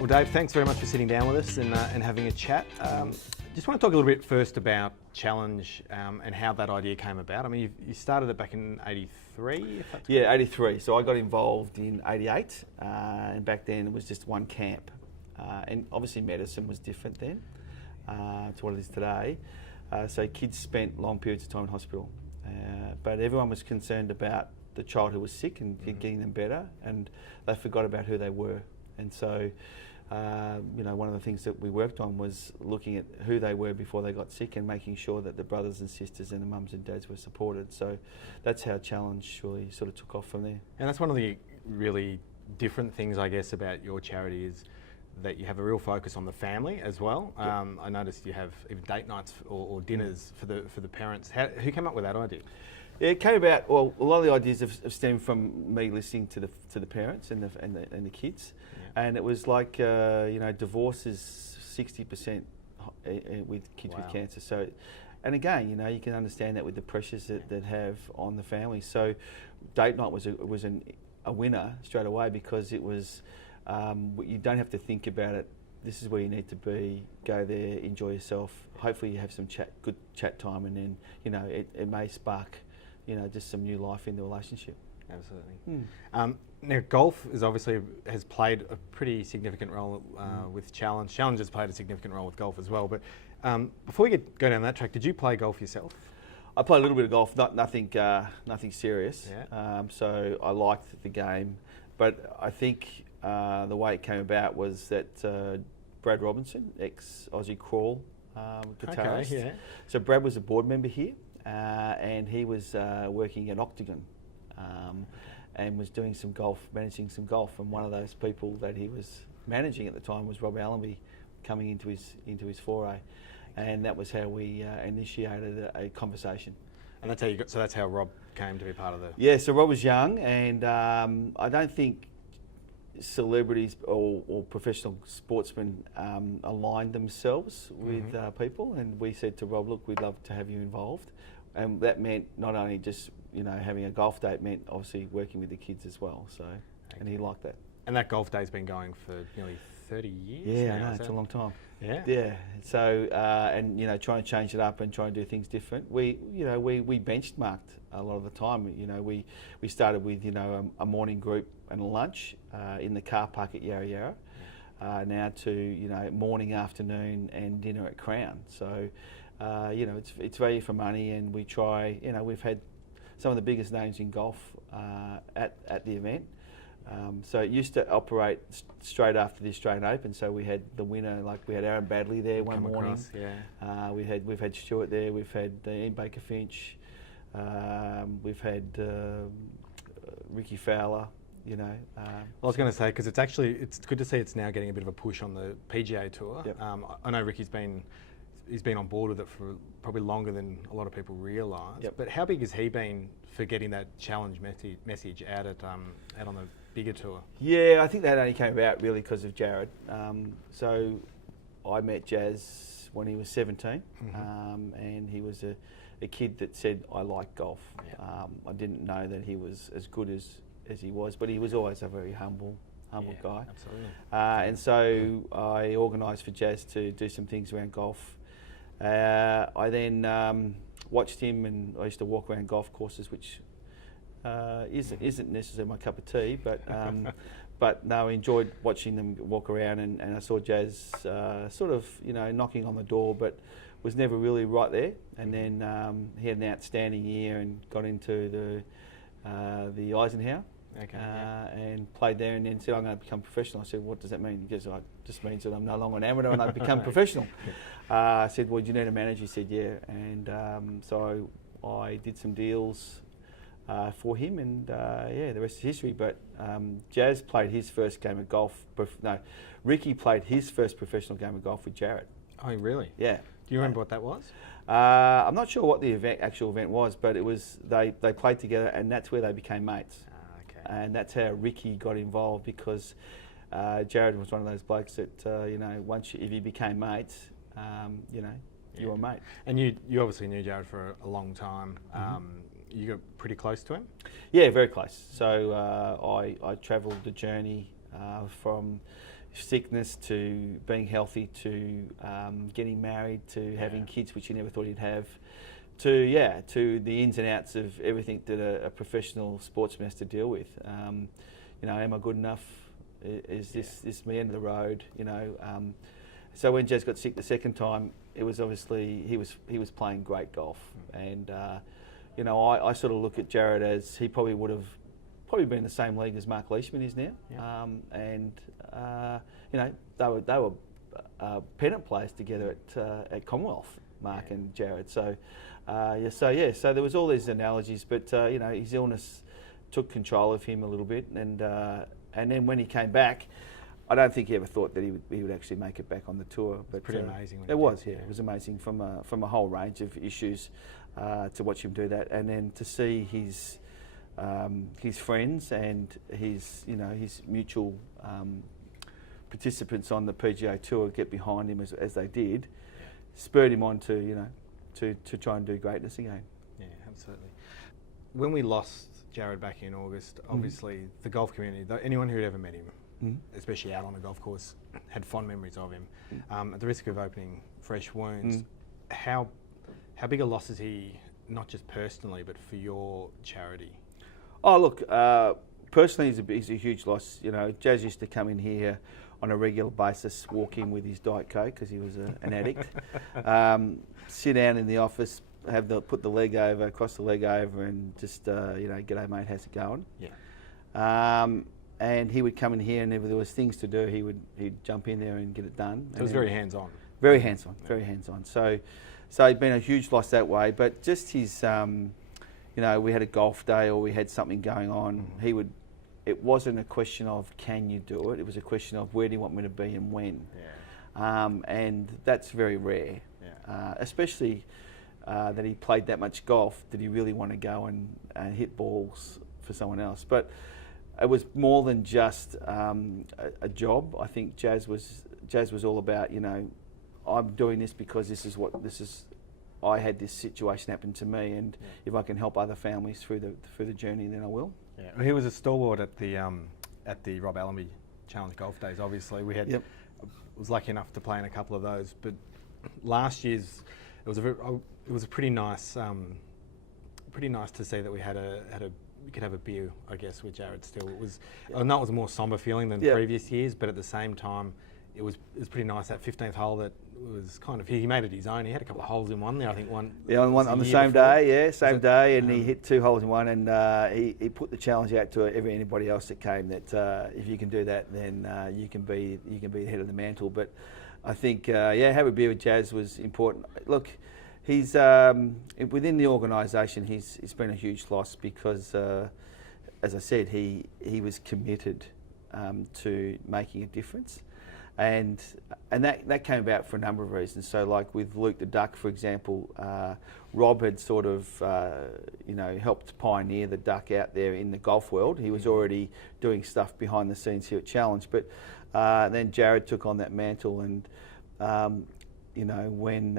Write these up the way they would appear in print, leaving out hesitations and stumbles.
Well, Dave, thanks very much for sitting down with us and having a chat. Just want to talk a little bit first about Challenge and how that idea came about. I mean, you started it back in '83, if that's Yeah, '83. So I got involved in '88, and back then it was just one camp. And obviously medicine was different then to what it is today. So kids spent long periods of time in hospital. But everyone was concerned about the child who was sick and getting them better, and they forgot about who they were. And so, one of the things that we worked on was looking at who they were before they got sick and making sure that the brothers and sisters and the mums and dads were supported. So that's how Challenge really sort of took off from there. And that's one of the really different things, I guess, about your charity is that you have a real focus on the family as well. Yep. I noticed you have even date nights or dinners for the parents. Who came up with that idea? Yeah, it came about. Well, a lot of the ideas have stemmed from me listening to the parents and the kids, yeah. And it was like divorce is 60% with kids with cancer. So, and again, you can understand that with the pressures that have on the family. So, date night was a winner straight away because it was you don't have to think about it. This is where you need to be. Go there, enjoy yourself. Hopefully, you have some good chat time, and then it may spark. Just some new life in the relationship. Absolutely. Now, golf has played a pretty significant role with Challenge. Challenge has played a significant role with golf as well. But before we go down that track, did you play golf yourself? I played a little bit of golf, nothing serious. Yeah. So I liked the game, but I think the way it came about was that Brad Robinson, ex-Aussie Crawl guitarist. Okay, yeah. So Brad was a board member here. And he was working at Octagon and was doing some golf, managing some golf. And one of those people that he was managing at the time was Rob Allenby, coming into his foray, and that was how we initiated a conversation. And that's how that's how Rob came to be part of the. Yeah, so Rob was young, and I don't think celebrities or professional sportsmen aligned themselves with people, and we said to Rob, look, we'd love to have you involved, and that meant not only just having a golf day, it meant obviously working with the kids as well. So, and he liked that. And that golf day's been going for nearly 30 years. Yeah, I know, it's a long time. Yeah. Yeah. So and trying to change it up and trying to do things different. We benchmarked a lot of the time. We started with a morning group and a lunch in the car park at Yarra Yarra. Now to morning, afternoon, and dinner at Crown. So it's value for money, and we try. We've had some of the biggest names in golf at the event. So it used to operate straight after the Australian Open. So we had the winner, like we had Aaron Baddeley there one morning. Across, yeah. We've had Stewart there. We've had Ian Baker Finch. We've had Ricky Fowler. I was going to say, because it's good to see it's now getting a bit of a push on the PGA Tour. Yep. I know Ricky's been on board with it for probably longer than a lot of people realise. Yep. But how big has he been for getting that challenge message out on the bigger tour? Yeah, I think that only came about really because of Jarrod. So I met Jazz when he was 17, and he was a kid that said, I like golf. Yeah. I didn't know that he was as good as he was, but he was always a very humble guy. Absolutely. And so I organised for Jazz to do some things around golf. I then watched him, and I used to walk around golf courses, which isn't necessarily my cup of tea, but no, I enjoyed watching them walk around, and I saw Jazz sort of knocking on the door, but was never really right there. And then he had an outstanding year and got into the Eisenhower. Okay, and played there, and then said, I'm going to become professional. I said, what does that mean? He goes, it just means that I'm no longer an amateur and I've become professional. I said, well, do you need a manager? He said, yeah. And so I did some deals for him, and the rest is history. But Jazz played his first game of golf. Ricky played his first professional game of golf with Jarrod. Oh, really? Yeah. Do you remember what that was? I'm not sure what the actual event was, but it was they played together, and that's where they became mates. And that's how Ricky got involved, because Jarrod was one of those blokes that if you became mates, you were a mate. And you obviously knew Jarrod for a long time. You got pretty close to him? Yeah, very close. So I travelled the journey from sickness to being healthy to getting married to having kids, which you never thought he'd have, to the ins and outs of everything that a professional sportsman has to deal with. Am I good enough? Is this me, end of the road? So when Jazz got sick the second time, it was obviously he was playing great golf, and I sort of look at Jarrod as he probably would have been in the same league as Mark Leishman is now, they were pennant players together at Commonwealth, Mark and Jarrod. So so there was all these analogies, but his illness took control of him a little bit, and then when he came back, I don't think he ever thought that he would actually make it back on the tour. But pretty amazing. It was amazing from a whole range of issues to watch him do that, and then to see his friends and his mutual participants on the PGA Tour get behind him as they did, spurred him on to try and do greatness again. Yeah, absolutely. When we lost Jarrod back in August, obviously the golf community, anyone who'd ever met him, especially out on the golf course, had fond memories of him. At the risk of opening fresh wounds, how big a loss is he, not just personally, but for your charity? Oh, look, personally, he's a huge loss. Jazz used to come in here on a regular basis, walk in with his Diet Coke because he was an addict, sit down in the office, put the leg over, cross the leg over, and just g'day mate, how's it going? Yeah. And he would come in here, and if there was things to do, he'd jump in there and get it done. So it was very hands-on. Very hands-on, very hands-on. So he'd been a huge loss that way. But just his, we had a golf day or we had something going on. It wasn't a question of can you do it. It was a question of where do you want me to be and when. Yeah. And that's very rare, especially that he played that much golf. Did he really want to go and hit balls for someone else? But it was more than just a job. I think Jazz was all about, I'm doing this because I had this situation happen to me, and if I can help other families through the journey, then I will. Yeah, well, he was a stalwart at the Rob Allenby Challenge Golf Days. Obviously, we had was lucky enough to play in a couple of those, but last year's it was a pretty nice to see that we we could have a beer, I guess, with Jarrod still. It was, I know it was a more sombre feeling than previous years, but at the same time, it was pretty nice. That 15th hole that was kind of, he made it his own. He had a couple of holes in one there, I think one. Yeah, on the same day, same day, and he hit 2 holes in one, and he put the challenge out to anybody else that came that if you can do that, then you can be the head of the mantle. But I think have a beer with Jazz was important. Look, he's within the organisation. He's been a huge loss because, as I said, he was committed to making a difference, and that came about for a number of reasons. So, like with Luke the Duck, for example, Rob had sort of helped pioneer the duck out there in the golf world. He was already doing stuff behind the scenes here at Challenge, but then Jarrod took on that mantle, and when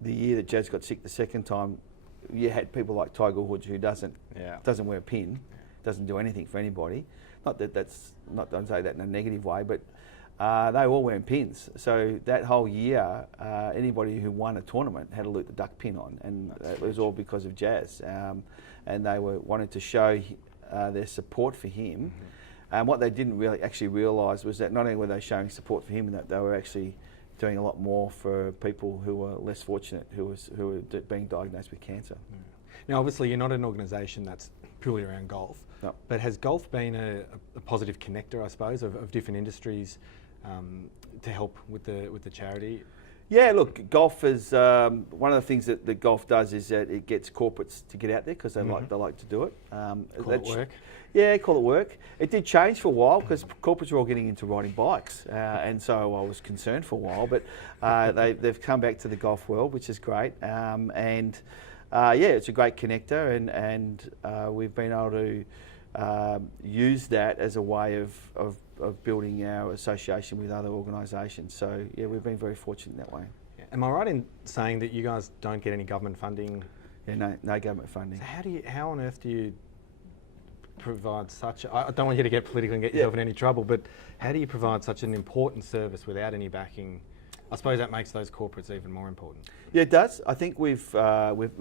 the year that Jazz got sick the second time, you had people like Tiger Woods, who doesn't wear a pin, doesn't do anything for anybody. Not that don't say that in a negative way, but they were all wearing pins. So that whole year, anybody who won a tournament had a Luke the Duck pin on, and it was all because of Jazz. And they wanted to show their support for him. And what they didn't really actually realise was that not only were they showing support for him, that they were actually doing a lot more for people who were less fortunate, who were being diagnosed with cancer. Now, obviously, you're not an organisation that's purely around golf, but has golf been a positive connector, I suppose, of different industries to help with the charity? Yeah, look, golf is one of the things that golf does is that it gets corporates to get out there because they like to do it. Call it work. Yeah, call it work. It did change for a while because corporates were all getting into riding bikes, and so I was concerned for a while. But they've come back to the golf world, which is great. It's a great connector, and we've been able to use that as a way of building our association with other organisations. So yeah, we've been very fortunate in that way. Yeah. Am I right in saying that you guys don't get any government funding? Yeah, no government funding. So how on earth do you provide such, I don't want you to get political and get yourself in any trouble, but how do you provide such an important service without any backing? I suppose that makes those corporates even more important. Yeah, it does. I think we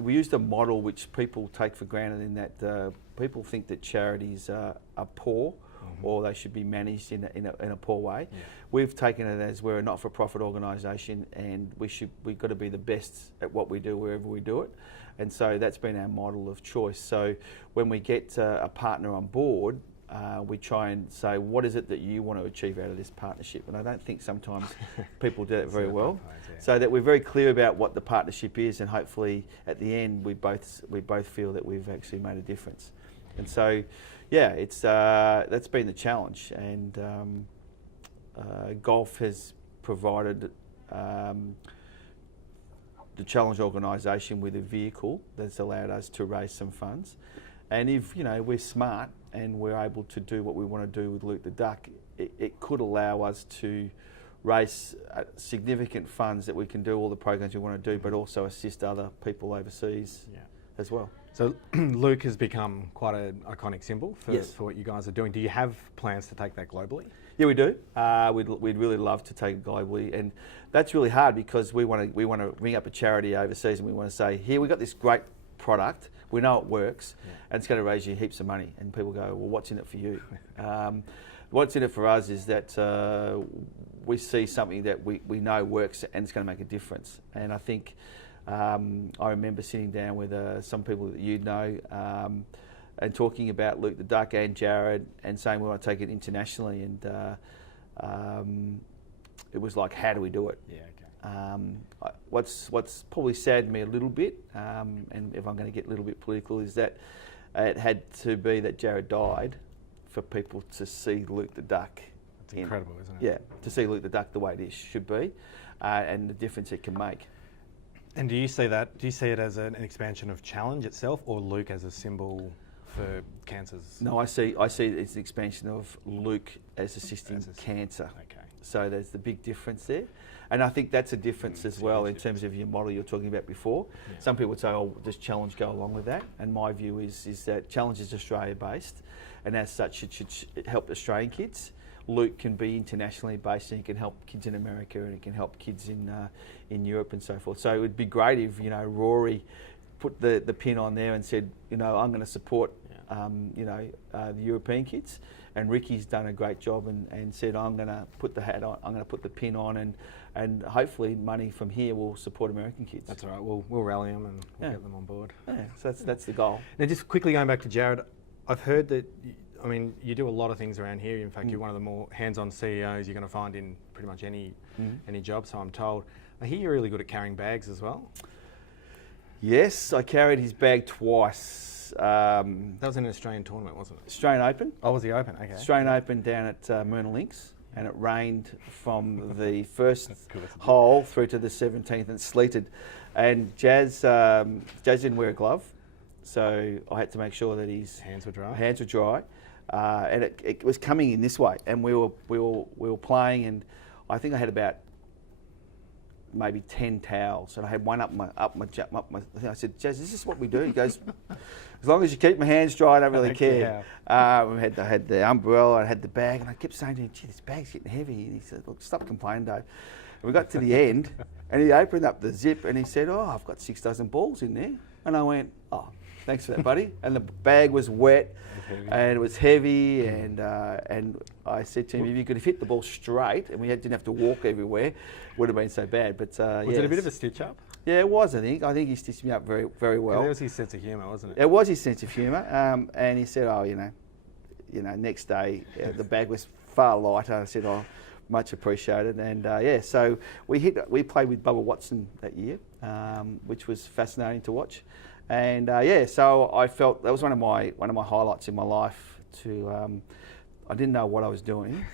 used a model which people take for granted, in that people think that charities are poor, or they should be managed in a poor way. Yeah. We've taken it as we're a not-for-profit organisation, and we've got to be the best at what we do wherever we do it, and so that's been our model of choice. So when we get a partner on board, we try and say, what is it that you want to achieve out of this partnership? And I don't think sometimes people do it very well. So that we're very clear about what the partnership is, and hopefully at the end we both feel that we've actually made a difference. And so, yeah, it's that's been the challenge. And golf has provided the Challenge organisation with a vehicle that's allowed us to raise some funds. And if we're smart and we're able to do what we want to do with Luke the Duck, it could allow us to raise significant funds that we can do all the programs we want to do, but also assist other people overseas as well. So Luke has become quite an iconic symbol for what you guys are doing. Do you have plans to take that globally? Yeah, we do. We'd really love to take it globally, and that's really hard because we want to ring up a charity overseas and we want to say, here, we got this great product, we know it works, and it's going to raise you heaps of money. And people go, well, what's in it for you? What's in it for us is that we see something that we know works and it's going to make a difference. And I think I remember sitting down with some people that you know and talking about Luke the Duck and Jarrod, and saying we want to take it internationally. And it was like, how do we do it? Yeah, okay. What's probably saddened me a little bit, and if I'm going to get a little bit political, is that it had to be that Jarrod died for people to see Luke the Duck. It's incredible, isn't it? Yeah, to see Luke the Duck the way it should be, and the difference it can make. And do you see that? Do you see it as an expansion of Challenge itself, or Luke as a symbol for cancers? No, I see it as an expansion of Luke as assisting cancer. Okay. So there's the big difference there. And I think that's a difference as well in terms of your model you're talking about before. Yeah. Some people would say, oh, does Challenge go along with that? And my view is that Challenge is Australia-based, and as such it should help Australian kids. Luke can be internationally based, and it can help kids in America, and it can help kids in Europe and so forth. So it would be great if Rory put the pin on there and said, I'm going to support the European kids, and Ricky's done a great job and said, I'm going to put the hat on, I'm going to put the pin on, and hopefully money from here will support American kids. That's all right. We'll rally them and we'll get them on board. Yeah, so that's the goal. Now, just quickly going back to Jarrod, I've heard that. You do a lot of things around here. In fact, you're one of the more hands-on CEOs you're going to find in pretty much any job, so I'm told. I hear you're really good at carrying bags as well. Yes, I carried his bag twice. That was in an Australian tournament, wasn't it? Australian Open. Oh, was the Open? Okay. Australian Open down at Myrna Links, and it rained from the first hole through to the 17th, and sleeted. And Jazz didn't wear a glove, so I had to make sure that his hands were dry. And it was coming in this way, and we were playing, and I think I had about maybe 10 towels, and I had one up my thing. I said, Jazz, is this what we do? He goes, as long as you keep my hands dry, I don't really care. I had the umbrella, I had the bag, and I kept saying to him, gee, this bag's getting heavy. And he said, look, stop complaining, Dave. And we got to the end, and he opened up the zip, and he said, oh, I've got 6 dozen balls in there. And I went, oh, thanks for that, buddy. And the bag was wet, and it was heavy, and I said to him, if you could have hit the ball straight, and we didn't have to walk everywhere, would have been so bad. But was it a bit of a stitch up? Yeah, it was. I think he stitched me up very, very well. That was his sense of humour, wasn't it? It was his sense of humour, and he said, oh, next day the bag was far lighter. I said, oh, much appreciated. And so we played with Bubba Watson that year, which was fascinating to watch. And so I felt that was one of my highlights in my life. I didn't know what I was doing,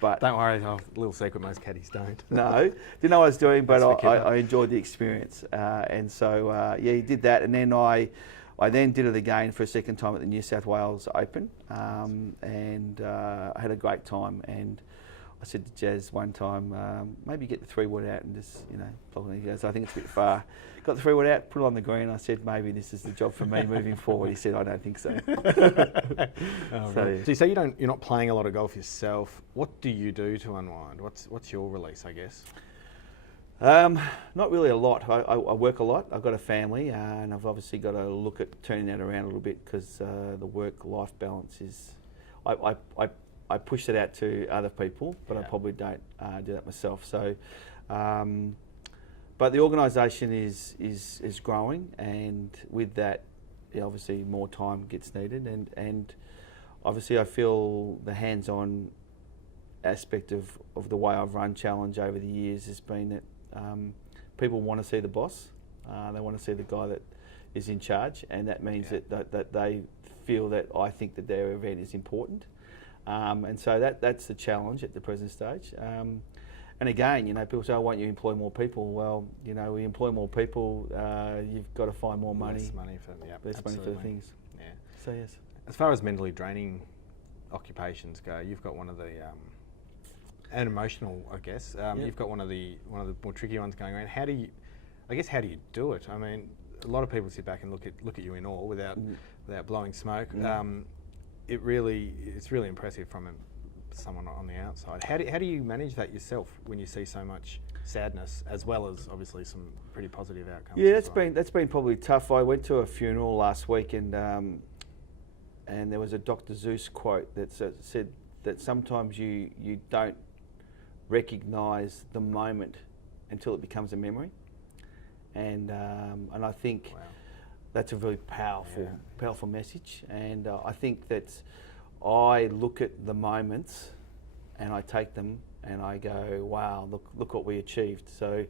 but don't worry, a little secret, most caddies don't. No, didn't know what I was doing, but I enjoyed the experience. And so he did that, and then I then did it again for a second time at the New South Wales Open, and I had a great time. And I said to Jazz one time, maybe get the 3-wood out and just, plug it in. He goes, I think it's a bit far. Got the 3-wood out, put it on the green. I said, maybe this is the job for me moving forward. He said, I don't think so. So you say you're not playing a lot of golf yourself. What do you do to unwind? What's your release, I guess? Not really a lot. I work a lot. I've got a family, and I've obviously got to look at turning that around a little bit because the work-life balance is. I push that out to other people, but I probably don't do that myself. So, but the organisation is growing, and with that, obviously more time gets needed, and obviously I feel the hands-on aspect of the way I've run Challenge over the years has been that people want to see the boss. They want to see the guy that is in charge, and that means that they feel that I think that their event is important. And so that's the challenge at the present stage. And again, people say, why don't you employ more people? Well, we employ more people, you've got to find more money. Less money for, less money for the things. Yeah. So yes. As far as mentally draining occupations go, you've got one of the, and emotional, I guess, you've got one of the more tricky ones going around. How do you do it? I mean, a lot of people sit back and look at you in awe without blowing smoke. It's really impressive from someone on the outside. How do you manage that yourself when you see so much sadness as well as obviously some pretty positive outcomes? Yeah, that's been probably tough. I went to a funeral last week and there was a Dr. Zeus quote that said that sometimes you don't recognise the moment until it becomes a memory, and I think. Wow. That's a very powerful message, and I think that I look at the moments and I take them and I go, wow, look what we achieved. So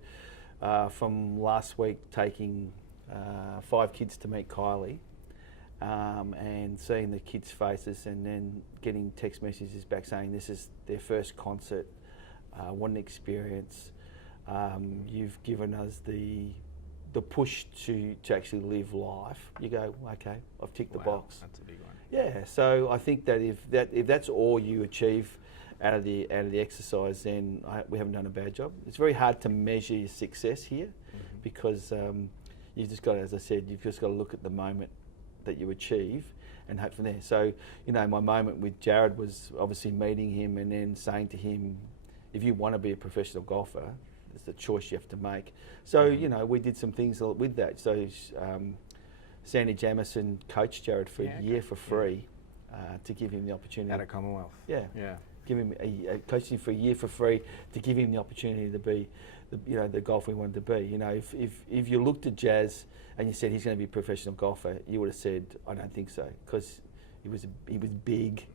from last week taking 5 kids to meet Kylie and seeing the kids' faces and then getting text messages back saying this is their first concert, what an experience. You've given us the push to actually live life. You go, okay, I've ticked the box. That's a big one. Yeah, so I think that if that's all you achieve out of the exercise, then we haven't done a bad job. It's very hard to measure your success here because you've just got to, as I said, you've just got to look at the moment that you achieve and hope from there. So, my moment with Jarrod was obviously meeting him and then saying to him, if you want to be a professional golfer, it's the choice you have to make. So, we did some things with that. So, Sandy Jamison coached Jarrod for a year for free to give him the opportunity. At a Commonwealth. Yeah. Give him coached him for a year for free to give him the opportunity to be, the golfer he wanted to be. If you looked at Jazz and you said he's going to be a professional golfer, you would have said, I don't think so, because he was big.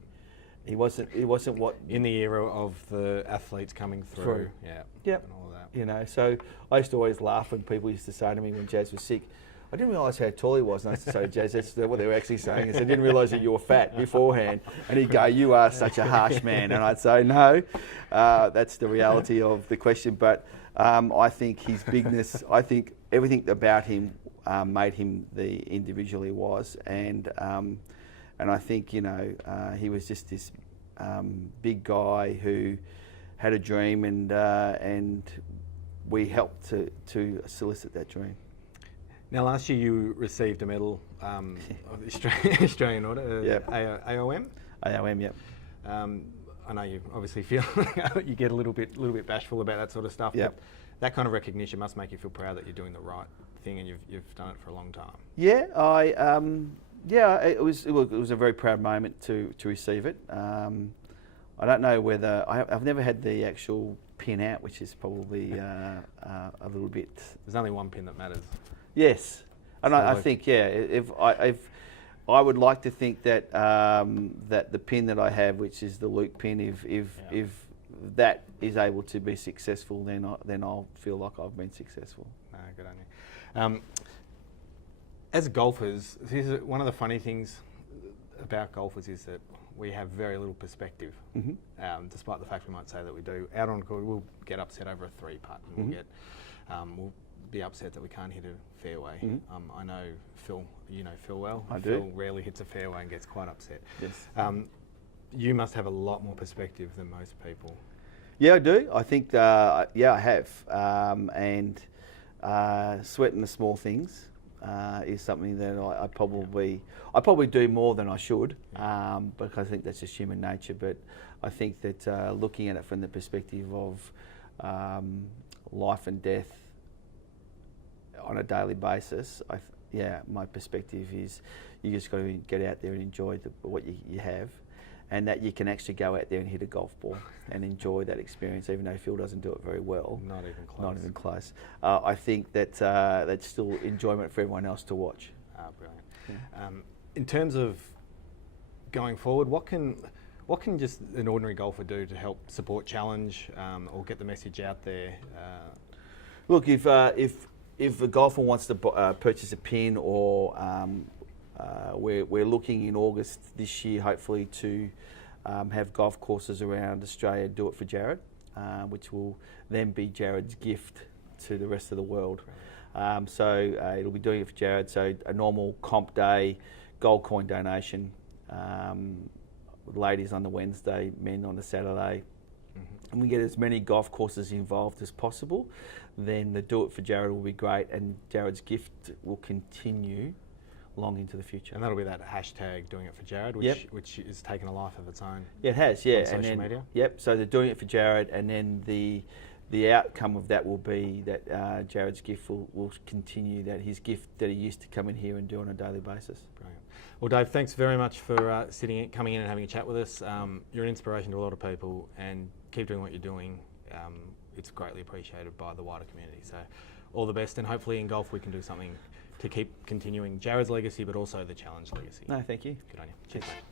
He wasn't what in the era of the athletes coming through. Yep. And all that. So I used to always laugh when people used to say to me when Jazz was sick, I didn't realise how tall he was. And I used to say, Jazz, that's what they were actually saying. I didn't realise that you were fat beforehand. And he'd go, you are such a harsh man. And I'd say, no, that's the reality of the question. But I think his bigness, I think everything about him made him the individual he was. And I think, he was just this big guy who had a dream and we helped to solicit that dream. Now, last year you received a medal of the Australian Order, AOM? AOM, yep. I know you obviously feel you get a little bit bashful about that sort of stuff, but that kind of recognition must make you feel proud that you're doing the right thing and you've done it for a long time. Yeah, it was a very proud moment to receive it. I don't know whether I've never had the actual pin out, which is probably a little bit. There's only one pin that matters. Yes, and I think if I would like to think that that the pin that I have, which is the Luke pin, if that is able to be successful, then I'll feel like I've been successful. No, good on you. As golfers, one of the funny things about golfers is that we have very little perspective, despite the fact we might say that we do. Out on court, we'll get upset over a 3-putt, and we'll be upset that we can't hit a fairway. I know Phil, Phil well. I Phil do. rarely hits a fairway and gets quite upset. Yes. You must have a lot more perspective than most people. Yeah, I do. I think, I have. And sweating the small things is something that I probably do more than I should, because I think that's just human nature. But I think that looking at it from the perspective of life and death on a daily basis, my perspective is you just got to get out there and enjoy what you have, and that you can actually go out there and hit a golf ball and enjoy that experience, even though Phil doesn't do it very well. Not even close. Not even close. I think that that's still enjoyment for everyone else to watch. Brilliant. Yeah. In terms of going forward, what can just an ordinary golfer do to help support Challenge or get the message out there? Look, if a golfer wants to purchase a pin, or we're looking in August this year, hopefully, to have golf courses around Australia do it for Jarrod, which will then be Jarrod's gift to the rest of the world. So it'll be doing it for Jarrod. So a normal comp day, gold coin donation, ladies on the Wednesday, men on the Saturday. And we get as many golf courses involved as possible, then the Do It For Jarrod will be great, and Jarrod's gift will continue long into the future. And that'll be that hashtag Doing It For Jarrod, which is taking a life of its own. Yeah, it has, yeah. On social media. Yep, so they're Doing It For Jarrod, and then the outcome of that will be that Jarrod's gift will continue, that his gift that he used to come in here and do on a daily basis. Brilliant. Well, Dave, thanks very much for coming in and having a chat with us. You're an inspiration to a lot of people, and keep doing what you're doing. It's greatly appreciated by the wider community. So all the best, and hopefully in golf we can do something to keep continuing Jarrod's legacy, but also the Challenge legacy. No, thank you. Good on you. Cheers. Cheers, mate.